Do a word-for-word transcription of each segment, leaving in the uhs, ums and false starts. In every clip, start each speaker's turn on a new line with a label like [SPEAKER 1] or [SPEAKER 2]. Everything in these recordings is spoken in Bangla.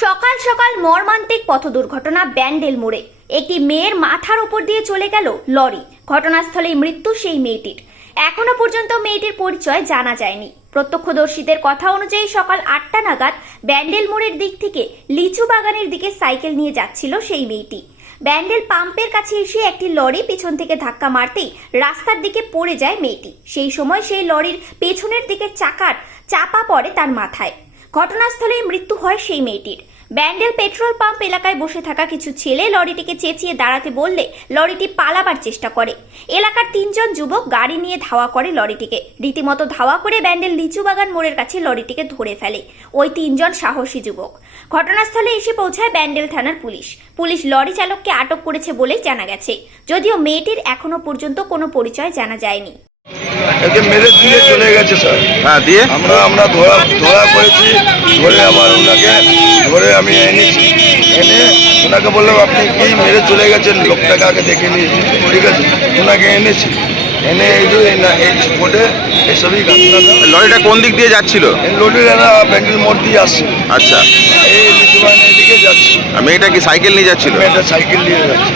[SPEAKER 1] সকাল সকাল মর্মান্তিক পথ দুর্ঘটনা ব্যান্ডেল মোড়ে। একটি মেয়ের মাথার উপর দিয়ে চলে গেল লরি। ঘটনাস্থলেই মৃত্যু সেই মেয়েটির। এখনো পর্যন্ত মেয়েটির পরিচয় জানা যায়নি। প্রত্যক্ষদর্শীদের কথা অনুযায়ী সকাল আটটা নাগাদ ব্যান্ডেল মোড়ের দিক থেকে লিচু বাগানের দিকে সাইকেল নিয়ে যাচ্ছিল সেই মেয়েটি। ব্যান্ডেল পাম্পের কাছে এসে একটি লরি পিছন থেকে ধাক্কা মারতেই রাস্তার দিকে পড়ে যায় মেয়েটি। সেই সময় সেই লরির পেছনের দিকে চাকার চাপা পড়ে তার মাথায়। ঘটনাস্থলেই মৃত্যু হয় সেই মেয়েটির। ব্যান্ডেল পেট্রোল পাম্প এলাকায় বসে থাকা কিছু ছেলে লরিটিকে চেঁচিয়ে দাঁড়াতে বললে লরিটি পালাবার চেষ্টা করে। এলাকার তিনজন যুবক গাড়ি নিয়ে ধাওয়া করে লরিটিকে। রীতিমতো ধাওয়া করে ব্যান্ডেল লিচু বাগান মোড়ের কাছে লরিটিকে ধরে ফেলে ওই তিনজন সাহসী যুবক। ঘটনাস্থলে এসে পৌঁছায় ব্যান্ডেল থানার পুলিশ। পুলিশ লরি চালককে আটক করেছে বলেই জানা গেছে, যদিও মেয়েটির এখনো পর্যন্ত কোনো পরিচয় জানা যায়নি।
[SPEAKER 2] একে মেরে দিয়ে চলে গেছে স্যার।
[SPEAKER 3] হ্যাঁ, দিয়ে
[SPEAKER 2] আমরা আমরা ধরা ধরা করেছি, ধরে আবার ওনাকে ধরে আমি এনেছি, এনে ওনাকে বললাম আপনি কি মেরে চলে গেছেন, লোকটাকে আগে দেখে নিয়েছি, ঠিক আছে, ওনাকে এনেছি, এনে এই যে এই স্পটে এসবই ঘটনাটা।
[SPEAKER 3] লরিটা কোন দিক দিয়ে যাচ্ছিল?
[SPEAKER 2] এই লরিটা ব্যান্ডেল মোড় দিয়ে আসছে।
[SPEAKER 3] আচ্ছা,
[SPEAKER 2] এই লিচুবাগানের এদিকে যাচ্ছে।
[SPEAKER 3] আর মেয়েটা কি সাইকেল নিয়ে যাচ্ছিল?
[SPEAKER 2] মেয়েটা সাইকেল নিয়ে যাচ্ছে।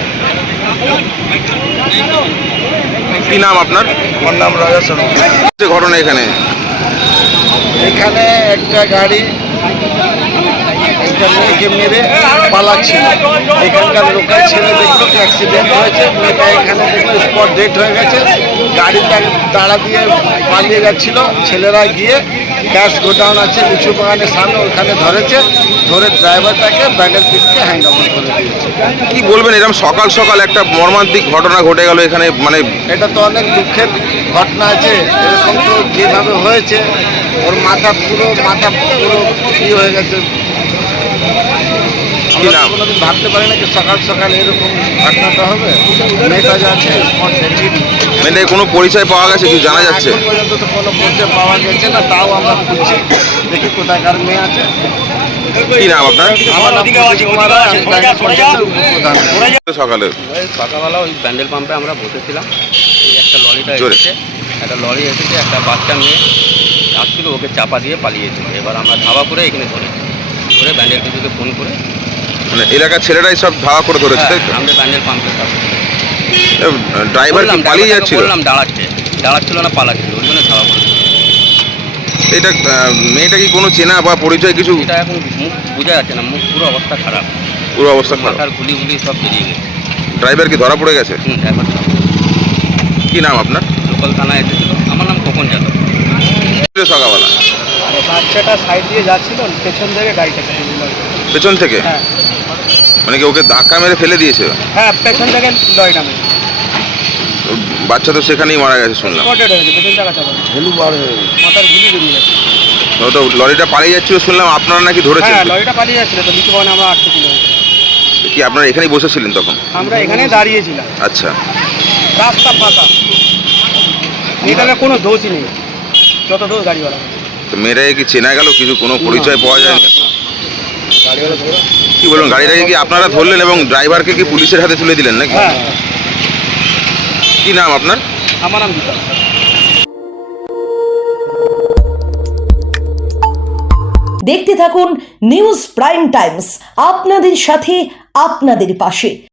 [SPEAKER 3] কি নাম আপনার?
[SPEAKER 2] আমার নাম রাজা শর্মা।
[SPEAKER 3] ঘটনা এখানে
[SPEAKER 4] এখানে একটা গাড়ি একটা মেয়েকে মেরে পালাচ্ছিল। এখানকার লোকাল ছেলে দেখলো অ্যাক্সিডেন্ট হয়েছে, মেয়েটা এখানে দেখলো স্পট ডেট হয়ে গেছে। গাড়িটা দাঁড়া দিয়ে পালিয়ে যাচ্ছিল। ছেলেরা গিয়ে গ্যাস গোডাউন আছে লিচু বাগানের সামনে, ওখানে ধরেছে, ধরে ড্রাইভারটাকে ব্যান্ডেল পিটকে হ্যান্ড ওভার করে দিয়েছে।
[SPEAKER 3] কি বলবেন, এরকম সকাল সকাল একটা মর্মান্তিক ঘটনা ঘটে গেল এখানে, মানে
[SPEAKER 4] এটা তো অনেক দুঃখের ঘটনা আছে। এরকম তো যেভাবে হয়েছে, ওর মাথা পুরো মাথা পুরো ই হয়ে গেছে।
[SPEAKER 3] কি নাম?
[SPEAKER 4] কোনোদিন ভাবতে পারি না যে সকাল সকাল এরকম ঘটনাটা হবে। মেয়েটা যাচ্ছে
[SPEAKER 3] মেয়েটার কোনো পরিচয় পাওয়া গেছে, কিছু জানা যাচ্ছে?
[SPEAKER 4] এখন পর্যন্ত তো কোনো পরিচয় পাওয়া গেছে না, তাও আমরা খুঁজছি, দেখি কোথাকার মেয়ে আছে।
[SPEAKER 3] কি নাম আপনার?
[SPEAKER 4] আমার নাম প্রদীপ কুমার রায়, আমি ব্যাংক পঞ্চায়েতের উপপ্রধান।
[SPEAKER 3] সকালে
[SPEAKER 5] ওই সকালবেলা ওই ব্যান্ডেল পাম্পে আমরা বসেছিলাম। এই একটা লরিটা
[SPEAKER 3] জোরে।
[SPEAKER 5] এসেছে, একটা লরি এসেছে, একটা বাচ্চা মেয়ে আসছিল, ওকে চাপা দিয়ে পালিয়েছে। এবার আমরা ধাওয়া করে এখানে ধরেছি, ধরে ব্যান্ডেল পিছুকে ফোন করে
[SPEAKER 3] মানে এলাকার ছেলেরাই সব ধাওয়া করে ধরেছে, তাই তো?
[SPEAKER 5] আমরা ব্যান্ডেল পাম্পে
[SPEAKER 3] ড্রাইভার কি পালিয়ে যাচ্ছিল?
[SPEAKER 5] বললাম দাঁড়াচ্ছে, দাঁড়াচ্ছিল না, পালাচ্ছিল, ওই জন্য ধাওয়া করে।
[SPEAKER 3] এটা আহ, মেয়েটা কি কোনো চেনা বা পরিচয় কিছু?
[SPEAKER 5] এটা এখন মুখ বোঝা যাচ্ছে না, মুখ পুরো অবস্থা খারাপ,
[SPEAKER 3] পুরো অবস্থা খারাপ।
[SPEAKER 5] মাথার গুলি গুলি সব বেরিয়ে গেছে।
[SPEAKER 3] ড্রাইভার কি ধরা পড়ে গেছে?
[SPEAKER 5] হুম, ড্রাইভার সব।
[SPEAKER 3] কি নাম আপনার?
[SPEAKER 5] লোকাল থানায় এসেছিল। আমার নাম খোকন যাদব।
[SPEAKER 3] সকালবেলা
[SPEAKER 4] বাচ্চাটা সাইড দিয়ে যাচ্ছিল, পেছন থেকে গাড়িটা
[SPEAKER 3] পেছন থেকে?
[SPEAKER 4] হ্যাঁ
[SPEAKER 3] মানে কি ওকে ধাক্কা মেরে ফেলে দিয়েছে?
[SPEAKER 4] হ্যাঁ পেছন থেকে লরিটা মেরে
[SPEAKER 3] বাচ্চা তো সেখানেই মারা গেছে শুনলাম।
[SPEAKER 4] স্পটেড হয়েছে, পেছন টাকা চাপা
[SPEAKER 2] ভেলু বার হয়ে গেছে।
[SPEAKER 4] মাথার গুলি বেরিয়ে গেছে।
[SPEAKER 3] ও তো লরিটা পালিয়ে যাচ্ছিল শুনলাম, আপনারা নাকি ধরেছেন?
[SPEAKER 4] হ্যাঁ লরিটা পালিয়ে যাচ্ছিল, তো লিচু বাগানে আমরা আটকে ছিল।
[SPEAKER 3] কি আপনারা এখানেই বসেছিলেন তখন?
[SPEAKER 4] আমরা এখানে দাঁড়িয়েছিলাম,
[SPEAKER 3] আচ্ছা,
[SPEAKER 4] রাস্তা ফাঁকা, এখানে কোনো দোষই নেই, যত দোষ গাড়িওয়ালা।
[SPEAKER 3] তো মেয়েটাকে কি চেনা গেল, কিছু কোনো পরিচয় পাওয়া যায় না?
[SPEAKER 4] গাড়িওয়ালা ধরো।
[SPEAKER 3] কি বলুন, গাড়িটাকে কি আপনারা ধরলেন এবং ড্রাইভারকে কি পুলিশের হাতে তুলে দিলেন নাকি?
[SPEAKER 4] হ্যাঁ,
[SPEAKER 3] কি নাম আপনার?
[SPEAKER 4] আমার নাম বিকাশ।
[SPEAKER 6] দেখতে থাকুন নিউজ প্রাইম টাইমস, আপনাদের সাথে আপনাদের পাশে।